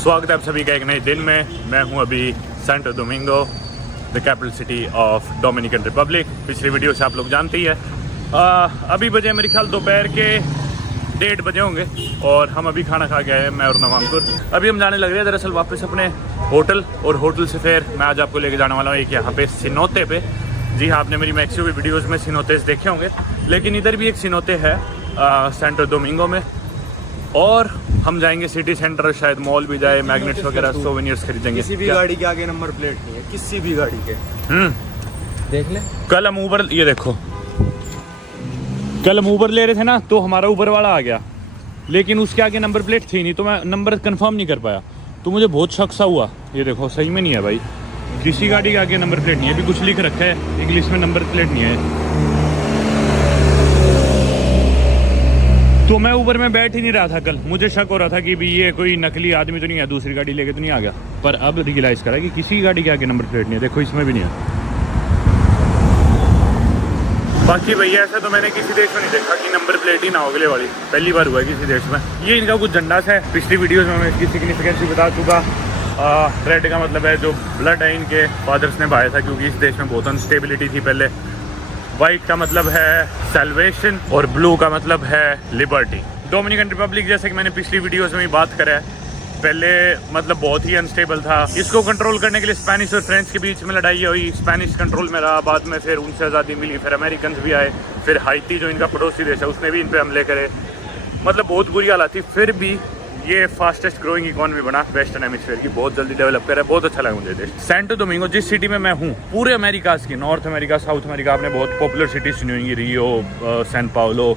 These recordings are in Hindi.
स्वागत है आप सभी का एक नए दिन में। मैं हूं अभी Santo Domingo, the capital city of Dominican Republic. पिछली वीडियो से आप लोग जानते ही है। अभी बजे मेरे ख्याल दोपहर के 1:30 बजे होंगे और हम अभी खाना खा के आए हैं, मैं और नवांकुर। अभी हम जाने लग रहे हैं दरअसल वापस अपने होटल, और होटल से फिर मैं आज आपको लेके जाने वाला हूँ एक यहाँ पे सिनोते पे। जी हाँ, आपने मेरी मैक्सिको की वीडियोज़ में सिनोतेस देखे होंगे, लेकिन इधर भी एक सिनोते है सेंटो डोमिंगो में। और हम जाएंगे सिटी सेंटर, शायद मॉल भी जाए, मैग्नेट्स वगैरह सोवेनियर्स खरीदेंगे। किसी भी गाड़ी के आगे नंबर प्लेट नहीं है, किसी भी गाड़ी के। देख ले, कल हम ऊबर, ये देखो, कल हम ऊबर ले रहे थे ना, तो हमारा ऊबर वाला आ गया, लेकिन उसके आगे नंबर प्लेट थी नहीं, तो मैं नंबर कंफर्म नहीं कर पाया। तो मुझे बहुत शक सा हुआ। ये देखो, सही में नहीं है भाई, किसी गाड़ी के आगे नंबर प्लेट नहीं है। अभी कुछ लिख रखा है इंग्लिश में, नंबर प्लेट नहीं है। तो मैं ऊबर में बैठ ही नहीं रहा था कल। मुझे शक हो रहा था कि भी ये कोई नकली आदमी तो नहीं है, दूसरी गाड़ी लेके तो नहीं आ गया। पर अब रियलाइज़ करा कि किसी गाड़ी के आगे नंबर प्लेट नहीं है। देखो, इसमें भी नहीं है। बाकी भैया ऐसा तो मैंने किसी देश में नहीं देखा कि नंबर प्लेट ही ना हो, अगले वाली पहली बार हुआ है किसी देश में। ये इनका कुछ झंडा सा है। पिछली वीडियोस में मैं इसकी सिग्निफिकेंस बता चुका। रेड का मतलब है जो ब्लड है इनके फादर्स ने बहाया था, क्योंकि इस देश में बहुत अनस्टेबिलिटी थी पहले। वाइट का मतलब है सैल्वेशन और ब्लू का मतलब है लिबर्टी। डोमिनिकन रिपब्लिक, जैसे कि मैंने पिछली वीडियोस में भी बात करा है, पहले मतलब बहुत ही अनस्टेबल था। इसको कंट्रोल करने के लिए स्पेनिश और फ्रेंच के बीच में लड़ाई हुई। स्पेनिश कंट्रोल में रहा, बाद में फिर उनसे आज़ादी मिली, फिर अमेरिकन भी आए, फिर हाइती जो इनका पड़ोसी देश है उसने भी इन पे हमले करे। मतलब बहुत बुरी हालत थी। फिर भी ये फास्टेस्ट ग्रोइंग इकोनॉमी बना वेस्टर्न हेमिस्फीयर की, बहुत जल्दी डेवलप कर रहा है। बहुत अच्छा लगा मुझे देश। सेंटो डोमिंगो जिस सिटी में मैं हूँ, पूरे अमेरिकाज की, नॉर्थ अमेरिका, साउथ अमेरिका, आपने बहुत पॉपुलर सिटी सुनी होंगी, रियो, सैन पाउलो,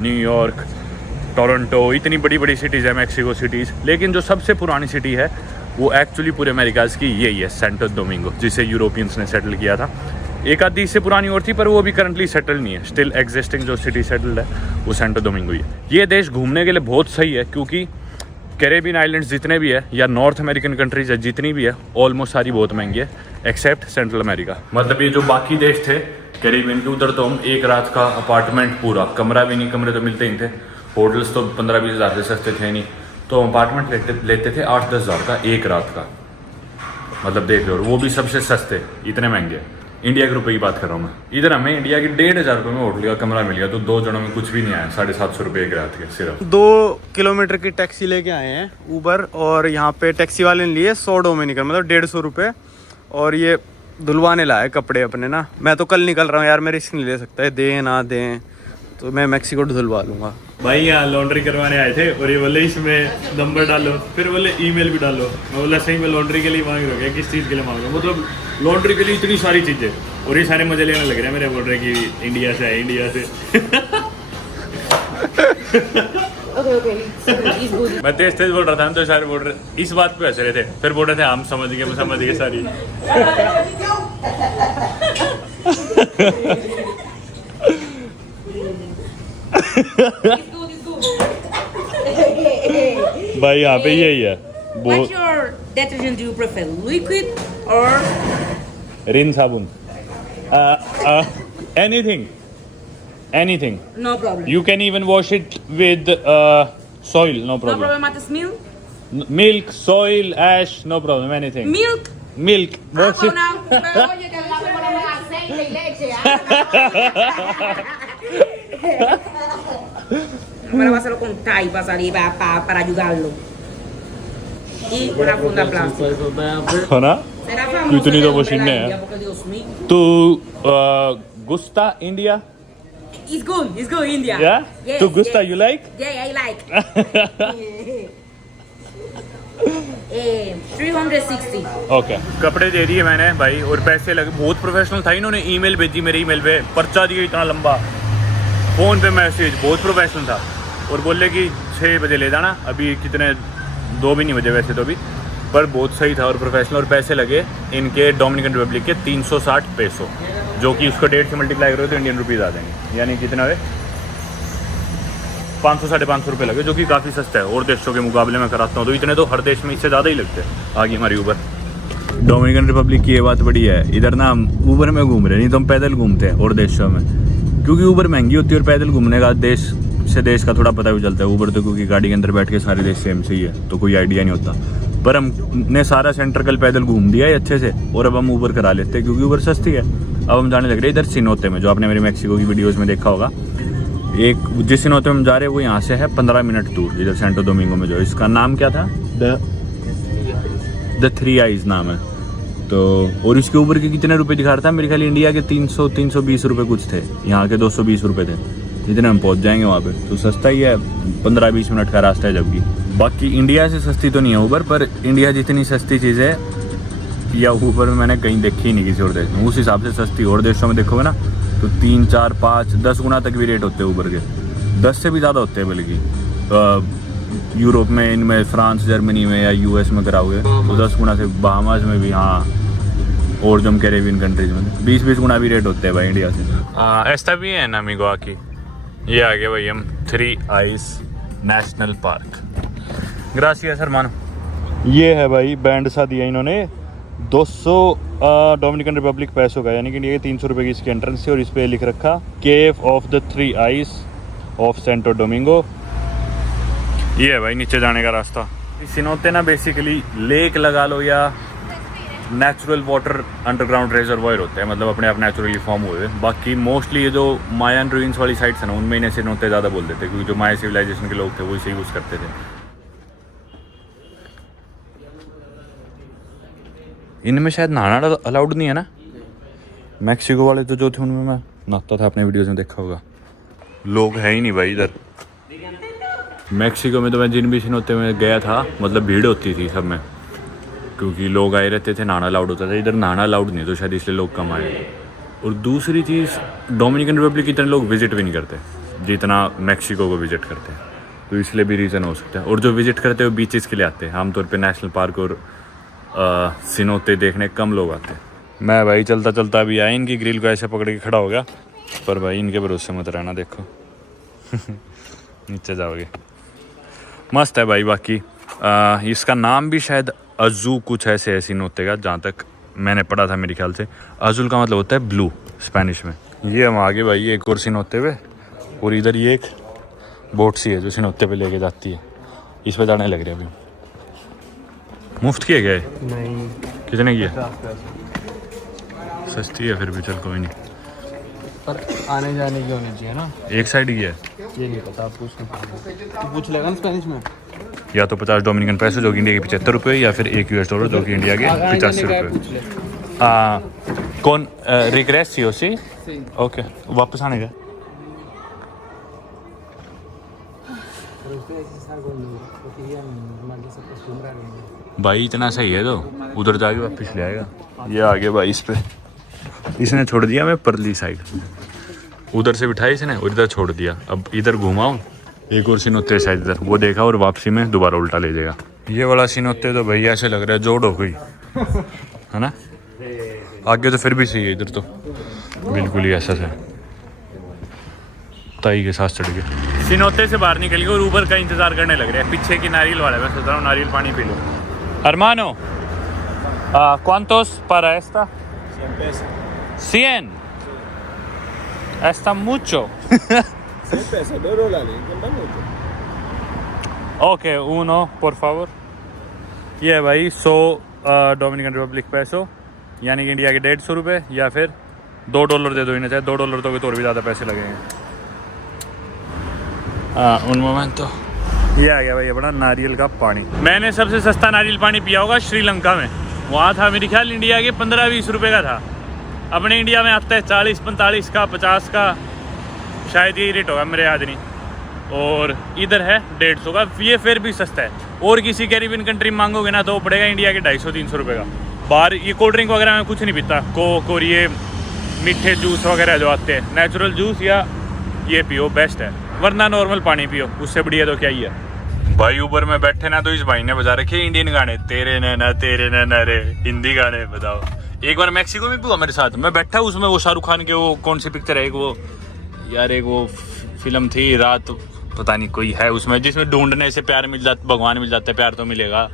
न्यूयॉर्क, टोरंटो, इतनी बड़ी बड़ी सिटीज़ है, मैक्सिको सिटीज़। लेकिन जो सबसे पुरानी सिटी है वो एक्चुअली पूरे अमेरिकाज की यही है, सेंटो डोमिंगो, जिसे यूरोपियंस ने सेटल किया था। एक आधी इससे पुरानी और थी, पर वो अभी करंटली सेटल नहीं है। स्टिल एग्जिस्टिंग जो सिटी सेटल्ड है वो सेंटो डोमिंगो ही है। ये देश घूमने के लिए बहुत सही है, क्योंकि कैरेबियन आइलैंड्स जितने भी है या नॉर्थ अमेरिकन कंट्रीज है जितनी भी है, ऑलमोस्ट सारी बहुत महंगी है, एक्सेप्ट सेंट्रल अमेरिका। मतलब ये जो बाकी देश थे कैरेबियन के, उधर तो हम एक रात का अपार्टमेंट, पूरा कमरा भी नहीं, कमरे तो मिलते ही थे, होटल्स तो 15-20 हज़ार से सस्ते थे नहीं, तो हम अपार्टमेंट लेते थे 8-10 हज़ार का एक रात का। मतलब देख लो, वो भी सबसे सस्ते, इतने महंगे। इंडिया के रुपए की बात कर रहा हूँ मैं। इधर हमें इंडिया की 1,500 रुपये में होटल का कमरा मिल गया, तो 2 जनों में कुछ भी नहीं आया। 750 रुपये एक रात के सिर्फ। 2 किलोमीटर की टैक्सी लेके आए हैं ऊबर, और यहाँ पे टैक्सी वाले ने लिए 100 डोमिनिकन, मतलब 150 रुपये। और ये धुलवाने लाए कपड़े अपने ना। मैं तो कल निकल रहा हूँ यार, मैं रिस्क नहीं ले सकता है, दें ना दें, तो मैं मैक्सिको धुलवा लूँगा। भाई यहाँ लॉन्ड्री करवाने आए थे, और ये बोले इसमें नंबर डालो, फिर बोले ईमेल भी डालो। मैं बोला सही में लॉन्ड्री के लिए मांग रहे हो, किस चीज़ के लिए मांग रहे हो? मतलब लॉन्ड्री के लिए इतनी सारी चीज़ें, और ये सारे मजे लेने लग रहे हैं मेरे। बोल रहे कि इंडिया से है, इंडिया से। मैं तेज तेज बोल रहा था, तो सारे बोल रहे, इस बात पे हंस रहे थे, फिर बोल रहे थे हम समझ गए सारी। भाई यहाँ पे यही है। What's your detergent? Do you prefer liquid or रिन साबुन? Anything. no problem? You can even wash it with soil, no No problem. problem at the smell? Milk, soil, ash, no problem. Anything. Milk. Wash it. now. Oye, que la ponen aceite y leche, ¿ah? Ahora va a hacerlo con Thai para salir, para ayudarlo. Y una funda plástica. हो ना? Será Tú famoso tienes el dos hombre de la bocines, India, ¿eh? porque Dios mío. ¿Tú gusta India? It's good, India. Yeah? Yes, ¿Tú gusta? yes. You like? Yeah, I like. 360. Okay, कपड़े दे दिए मैंने भाई, और पैसे लगे। बहुत प्रोफेशनल था। इन्होंने ईमेल भेजी मेरे ईमेल पे, पर्चा दिया इतना लंबा, फ़ोन पे मैसेज, बहुत प्रोफेशनल था। और बोले कि 6 बजे ले जाना। अभी कितने, 2 भी नहीं बजे वैसे तो अभी, पर बहुत सही था और प्रोफेशनल। और पैसे लगे इनके डोमिनिकन रिपब्लिक के 360 पेसो, जो कि उसको 1.5 से मल्टीप्लाई करो तो इंडियन रुपीज़ आ जाएंगे, यानी कितना है 500-550 रुपये लगे, जो कि काफ़ी सस्ता है। और देशों के मुकाबले में कराता हूँ तो इतने तो हर देश में इससे ज़्यादा ही लगते हैं। आगे हमारी ऊबर डोमिनिकन रिपब्लिक की ये बात बड़ी है, इधर ना हम ऊबर में घूम रहे, नहीं तो हम पैदल घूमते हैं और देशों में, क्योंकि ऊबर महंगी होती है और पैदल घूमने का देश से देश का थोड़ा पता भी चलता है। ऊबर तो क्योंकि गाड़ी के अंदर बैठ के सारे देश सेम से ही है तो कोई आइडिया नहीं होता, पर हमने सारा सेंटर कल पैदल घूम दिया है अच्छे से, और अब हम ऊबर करा लेते हैं क्योंकि ऊबर सस्ती है। अब हम जाने लग रहे हैं इधर सिनोते में, जो आपने मेरी मैक्सिको की वीडियोज़ में देखा होगा। एक जिस सिनोते में हम जा रहे हैं वो यहाँ से है 15 मिनट दूर, इधर सेंटो डोमिंगो में। जो इसका नाम क्या था, द थ्री आइज नाम है। तो और इसके ऊबर के कितने रुपए दिखा रहा था, मेरे ख्याल इंडिया के 320 रुपए कुछ थे, यहाँ के 220 रुपए थे। जितने हम पहुँच जाएंगे वहाँ पे तो सस्ता ही है, 15-20 मिनट का रास्ता है। जबकि बाकी इंडिया से सस्ती तो नहीं है ऊबर, पर इंडिया जितनी सस्ती चीज़ है या ऊबर में मैंने कहीं देखी ही नहीं किसी और देश में। उस हिसाब से सस्ती और देशों में देखोगे ना तो 3, 4, 5, 10 गुना तक भी रेट होते हैं ऊबर के, 10 से भी ज़्यादा होते हैं बल्कि। यूरोप में, इनमें फ्रांस, जर्मनी में या यूएस में कराओगे तो 10 गुना से, बहामास में भी, हाँ, और जो कैरेबियन कंट्रीज में 20-20 गुना भी रेट होते हैं भाई इंडिया से। ऐसा भी है ना अमीगो की। ये आ गए भाई हम three eyes national park. Gracious hermano। ये है भाई बैंड सा दिया इन्होंने, 200 डोमिनिकन रिपब्लिक पैसों का, यानी कि इंडिया के 300 रुपये की इसकी एंट्रेंस है। और इस पर लिख रखा केव of the three eyes of Santo Domingo. ये है भाई नीचे जाने का रास्ता। सिनोते ना बेसिकली लेक लगा लो या नेचुरल वाटर अंडरग्राउंड रिजर्वायर होते हैं, मतलब अपने आप नेचुरली फॉर्म हुए। बाकी मोस्टली ये जो मायन रूइंस वाली साइट्स है ना, उनमें इन्हें सिनोते ज़्यादा बोल देते हैं क्योंकि जो माया सिविलाइजेशन के लोग थे वो इसे यूज़ करते थे। इनमें शायद नहाना अलाउड नहीं है ना, मैक्सिको वाले तो जो थे उनमें मैं नहाता था, अपने वीडियोज़ में देखा होगा। लोग है ही नहीं भाई इधर। मैक्सिको में तो मैं जिन भी सिनोते में गया था, मतलब भीड़ होती थी सब में, क्योंकि लोग आए रहते थे, नहाना अलाउड होता था। इधर नहाना अलाउड नहीं, तो शायद इसलिए लोग कम आए। और दूसरी चीज़, डोमिनिकन रिपब्लिक इतने लोग विजिट भी नहीं करते जितना मैक्सिको को विजिट करते हैं, तो इसलिए भी रीज़न हो सकता है। और जो विजिट करते हैं वो बीचेस के लिए आते हैं, आमतौर पे नेशनल पार्क और सिनोते देखने कम लोग आते हैं। मैं भाई चलता चलता अभी आया, इनकी ग्रिल को ऐसे पकड़ के खड़ा हो गया, पर भाई इनके भरोसे मत रहना, देखो नीचे जाओगे। मस्त है भाई। बाकी इसका नाम भी शायद अजू कुछ ऐसे है सिनोते का, जहाँ तक मैंने पढ़ा था मेरे ख्याल से। अजुल का मतलब होता है ब्लू स्पेनिश में। ये हम आगे भाई एक और सिनोते पे, और इधर ये एक बोट सी है जो सिनोते पे लेके जाती है, इस पे जाने लग रहे अभी। मुफ्त किए गए नहीं, कितने की है? सस्ती है फिर भी, चल कोई नहीं, पर आने जाने की होनी चाहिए ना। एक साइड की है, ये नहीं पता, आप पूछ लेगा ना स्पेनिश में। या तो 50 डोमिनिकन पैसे जो कि इंडिया के 75 रुपये, या फिर $1 जो कि इंडिया के 85 रुपये। कौन रिग्रेस सी सी? ओके, वापस आने का। भाई इतना सही है तो उधर जाके वापस ले आएगा। ये आ गया भाई, इस पे इसने छोड़ दिया मैं परली साइड, उधर से बिठाई इसने और इधर छोड़ दिया। अब इधर घुमाऊँ, एक और सिनोते शायद इधर, वो देखा और वापसी में दोबारा उल्टा ले जाएगा। ये वाला सिनोते तो भैया ऐसे लग रहा है जोड़ हो गई है ना। आगे तो फिर भी सही है, इधर तो बिल्कुल ही ऐसा है, ताई के साथ चढ़ गए। सिनोते से बाहर निकल गए और ऊबर का इंतजार करने लग रहे हैं। पीछे की नारियल वाला है, मैं सोच रहा हूँ नारियल पानी P low. Hermano, ¿cuántos para esta? 100. Está mucho. Ok, uno, por favor. ये भाई 100 डोमिनिकन रिपब्लिक पैसो, यानी कि इंडिया के 150 रुपये, या फिर $2 दे दो इन्हें, चाहे $2 तो और भी ज़्यादा पैसे लगेंगे। उन मोमेंट तो ये आ गया भाई अपना नारियल का पानी। मैंने सबसे सस्ता नारियल पानी पिया होगा श्रीलंका में, वहाँ था मेरे ख्याल इंडिया के 15-20 रुपये का था। अपने इंडिया में आता है 40-45 का, 50 का, शायद यही रेट होगा, मेरे याद नहीं। और इधर है 150 का, ये फिर भी सस्ता है। और किसी कैरिबियन कंट्री में मांगोगे ना तो वो पड़ेगा इंडिया के 250-300 रुपये का। बाहर ये कोल्ड ड्रिंक वगैरह में कुछ नहीं पीता, कोक और ये मीठे जूस वगैरह जो आते हैं, नेचुरल जूस या ये पियो, बेस्ट है। वरना नॉर्मल पानी पियो, उससे बढ़िया तो क्या ही है। भाई ऊबर में बैठे ना तो इस भाई ने बजा रखे इंडियन गाने, तेरे नैना रे, हिंदी गाने बताओ। एक बार मैक्सिको में भी हुआ मेरे साथ, मैं बैठा उसमें, वो शाहरुख खान के वो कौन सी पिक्चर है, एक वो यार, एक वो फिल्म थी रात, पता नहीं कोई है उसमें, जिसमें ढूंढने से प्यार मिल जाता, भगवान मिल जाता है, प्यार तो मिलेगा।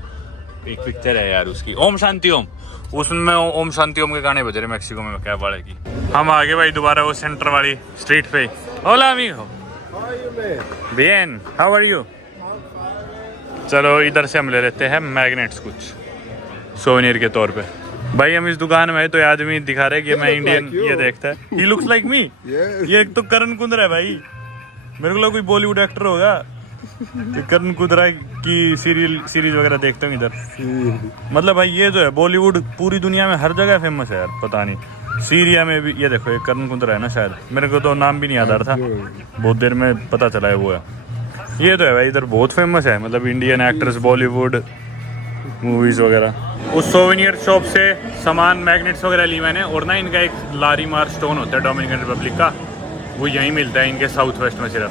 एक पिक्चर है यार उसकी, ओम शांति ओम, उसमें ओम शांति ओम के गाने बज रहे मैक्सिको में, क्या बात है की। हम आगे भाई दोबारा वो सेंटर वाली स्ट्रीट पे। होला amigo, Bien, how are you? चलो इधर से हम ले लेते हैं मैग्नेट्स कुछ सोवेनियर के तौर पे। भाई हम इस दुकान में तो आदमी दिखा रहे कि मैं इंडियन ये देखता है। He looks like me. ये एक तो करण कुंद्रा है भाई, मेरे को लगा कोई बॉलीवुड एक्टर होगा। कि करण कुंद्रा की सीरीज वगैरह देखते हूँ इधर। मतलब भाई ये जो है बॉलीवुड पूरी दुनिया में हर जगह फेमस है यार, पता नहीं सीरिया में भी। ये देखो ये करण कुंद्रा है ना शायद, मेरे को तो नाम भी नहीं याद आ रहा था, बहुत देर में पता चला है वो है। ये तो है भाई इधर बहुत फेमस है, मतलब इंडियन एक्टर्स, बॉलीवुड मूवीज वगैरह। उस सोवेनियर शॉप से सामान मैग्नेट्स वगैरह ली मैंने। और ना इनका एक लारीमार स्टोन होता है डोमिनिकन रिपब्लिक का, वो यहीं मिलता है इनके साउथ वेस्ट में सिर्फ।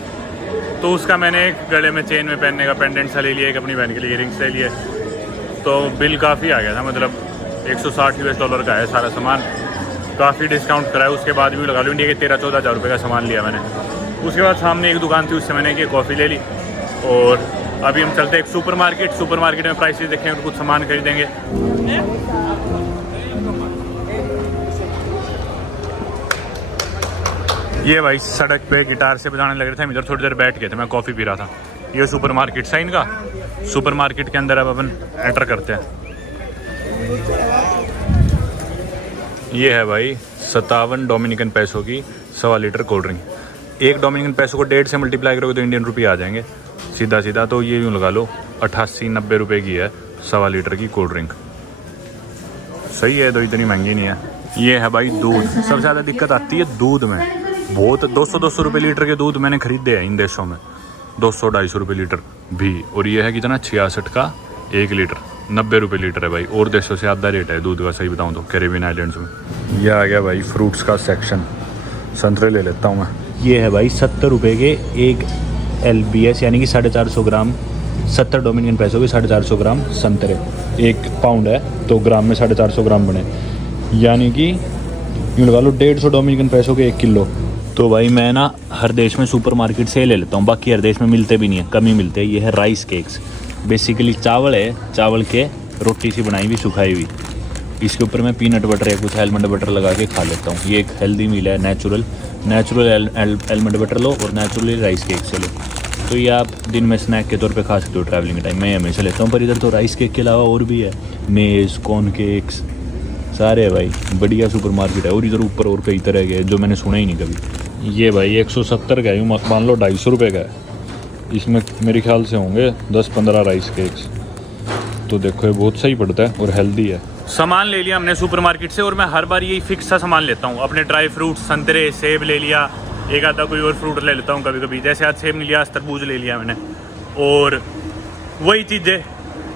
तो उसका मैंने एक गले में चेन में पहनने का पेंडेंट सा ले लिया, एक अपनी बहन के लिए रिंग्स ले लिए। तो बिल काफ़ी आ गया था, मतलब $160 का है सारा सामान। काफ़ी डिस्काउंट कराया, उसके बाद भी लगा लो इंडिया के 13-14 हज़ार रुपये का सामान लिया मैंने। उसके बाद सामने एक दुकान थी, उससे मैंने एक कॉफ़ी ले ली। और अभी हम चलते हैं एक सुपर मार्केट में प्राइसेस देखेंगे तो कुछ सामान खरीदेंगे। ये भाई सड़क पे गिटार से बजाने लग रहे थे, हम इधर थोड़ी देर बैठ गए थे, मैं कॉफ़ी पी रहा था। ये सुपर मार्केट है इनका। सुपर मार्केट के अंदर अब अपन एंटर करते हैं। ये है भाई 57 डोमिनिकन पैसों की 1.25 लीटर कोल्ड ड्रिंक। एक डोमिनिकन पैसों को 1.5 से मल्टीप्लाई करोगे तो इंडियन रुपये आ जाएंगे सीधा। तो ये यूँ लगा लो 88-90 रुपये की है 1.25 लीटर की कोल्ड ड्रिंक। सही है, तो इतनी महंगी नहीं है। ये है भाई दूध। सबसे ज़्यादा दिक्कत आती है दूध में, बहुत 200 रुपये लीटर के दूध मैंने खरीदे हैं इन देशों में, 200-250 रुपये लीटर भी। और ये है कितना 66 का 1 लीटर, 90 रुपये लीटर है भाई। और देशों से आधा रेट है दूध का, सही बताऊँ तो कैरेबियन आइलैंड्स में। यह आ गया भाई फ्रूट्स का सेक्शन। संतरे ले लेता हूँ मैं। ये है भाई 70 रुपये के 1 LBS यानी कि 450 ग्राम, 70 डोमिनिकन पैसों के 450 ग्राम संतरे। 1 पाउंड है तो ग्राम में 450 ग्राम बने, यानी कि यूँ लगा लो 150 डोमिनिकन पैसों के 1 किलो। तो भाई मैं ना हर देश में सुपर मार्केट से ले लेता हूँ, बाकी हर देश में मिलते भी नहीं है, कम ही मिलते हैं। ये है राइस केक्स, बेसिकली चावल है, चावल के रोटी सी बनाई हुई सुखाई हुई। इसके ऊपर मैं पीनट बटर या कुछ आलमंड बटर लगा के खा लेता हूँ। ये एक हेल्दी मील है, नेचुरल आलमंड बटर लो और नेचुरली राइस केक से लो। तो ये आप दिन में स्नैक के तौर पे खा सकते हो ट्रैवलिंग के टाइम। मैं हमेशा लेता हूँ, पर इधर तो राइस केक के अलावा और भी है, मेज़, कॉर्न केक्स सारे है भाई। बढ़िया सुपर मार्केट है। और इधर ऊपर और कई तरह के जो मैंने सुना ही नहीं कभी। ये भाई 170 का है, मान लो 250 रुपये का है। इसमें मेरे ख्याल से होंगे 10-15 राइस केक्स। तो देखो ये बहुत सही पड़ता है और हेल्दी है। सामान ले लिया हमने सुपर मार्केट से, और मैं हर बार यही फिक्स सा सामान लेता हूँ। अपने ड्राई फ्रूट्स, संतरे, सेब ले लिया, एक आधा कोई और फ्रूट ले लेता हूँ कभी कभी। जैसे आज सेब नहीं लिया, आज तरबूज ले लिया मैंने। और वही चीज़ें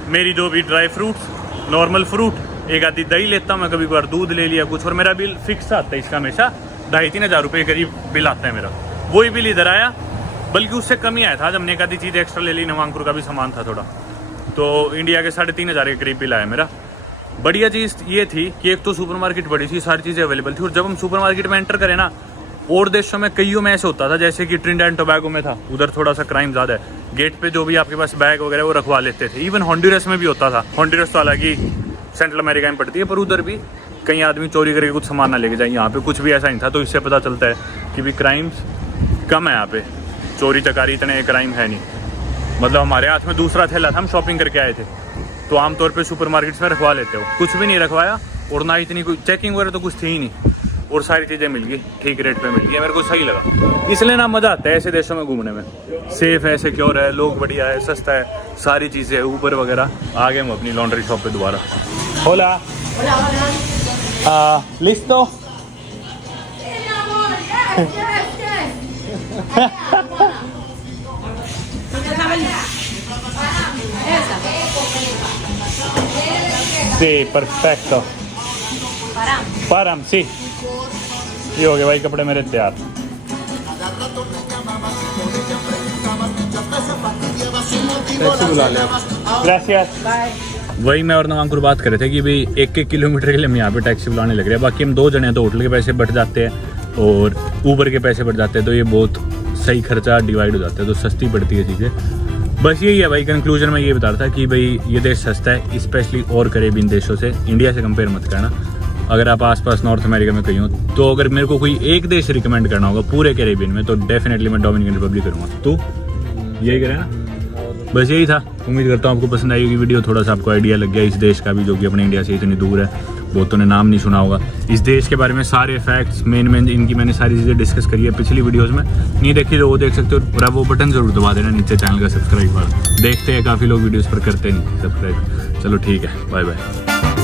मेरी जो भी ड्राई फ्रूट्स, नॉर्मल फ्रूट, एक आधी दही लेता हूँ मैं, कभी कभार दूध ले लिया कुछ। और मेरा बिल फिक्स आता है इसका, हमेशा 2,500-3 हज़ार रुपये के करीब बिल आता है मेरा। वही बिल इधर आया, बल्कि उससे कम ही आया था जब हमने एक आधी चीज़ एक्स्ट्रा ले ली। नवांकुर का भी सामान था थोड़ा, तो इंडिया के 3,500 के करीब बिल आया मेरा। बढ़िया चीज़ ये थी कि एक तो सुपर मार्केट बड़ी थी, सारी चीज़ें अवेलेबल थी। और जब हम सुपर मार्केट में एंटर करें ना, और देशों में कईयों में ऐसे होता था, जैसे कि ट्रिनिडाद एंड टोबैगो में था, उधर थोड़ा सा क्राइम ज़्यादा है। गेट पे जो भी आपके पास बैग वगैरह वो रखवा लेते थे। इवन हॉन्डुरस में भी होता था। हॉन्डुरस तो हालांकि सेंट्रल अमेरिका में पड़ती है, पर उधर भी कई आदमी चोरी करके कुछ सामान ना लेके जाए। यहाँ पे कुछ भी ऐसा नहीं था। तो इससे पता चलता है कि भी क्राइम्स कम है यहाँ पे, चोरी चकारी इतने क्राइम है नहीं। मतलब हमारे हाथ में दूसरा थैला था, हम शॉपिंग करके आए थे, तो आमतौर पे सुपर मार्केट्स में रखवा लेते हो। कुछ भी नहीं रखवाया, और ना इतनी कोई चेकिंग वगैरह तो कुछ थी ही नहीं। और सारी चीज़ें मिल गई, ठीक रेट पे मिल गई, मेरे को सही लगा। इसलिए ना मज़ा आता है ऐसे देशों में घूमने में। सेफ है, सिक्योर है, लोग बढ़िया है, सस्ता है, सारी चीज़ें, ऊबर वगैरह। आ गए हम अपनी लॉन्ड्री शॉप पे दोबारा। होला लिस्तो Sí, perfecto. Param, sí. ये हो गए भाई कपड़े मेरे तैयार। Gracias. वही मैं और नवांकुर बात कर रहे थे कि भाई 1-1 किलोमीटर के लिए हम यहाँ पे टैक्सी बुलाने लग रहे हैं। बाकी हम 2 जने हैं तो होटल के पैसे बढ़ जाते हैं और ऊबर के पैसे बढ़ जाते हैं, तो ये बहुत सही खर्चा डिवाइड हो जाता है, तो सस्ती पड़ती है चीज़ें। बस यही है भाई, कंक्लूजन में ये बता रहा था कि भाई ये देश सस्ता है, स्पेशली और करीबी देशों से, इंडिया से कंपेयर मत करना। अगर आप आसपास नॉर्थ अमेरिका में कहीं हो, तो अगर मेरे को कोई एक देश रिकमेंड करना होगा पूरे कैरेबियन में, तो डेफिनेटली मैं डोमिनिकन रिपब्लिक करूँगा। तो यही करें ना, बस यही था। उम्मीद करता हूँ आपको पसंद आई होगी वीडियो, थोड़ा सा आपको आइडिया लग गया इस देश का भी, जो कि अपने इंडिया से इतनी दूर है। बहुतों ने नाम नहीं सुना होगा इस देश के बारे में, सारे फैक्ट्स मेन इनकी मैंने सारी चीज़ें डिस्कस करी है पिछली वीडियोस में, नहीं देखी तो वो देख सकते हो। और वो बटन जरूर दबा देना नीचे, चैनल का सब्सक्राइब वाला। देखते हैं काफ़ी लोग वीडियोस पर करते नहीं सब्सक्राइब। चलो ठीक है, बाय बाय।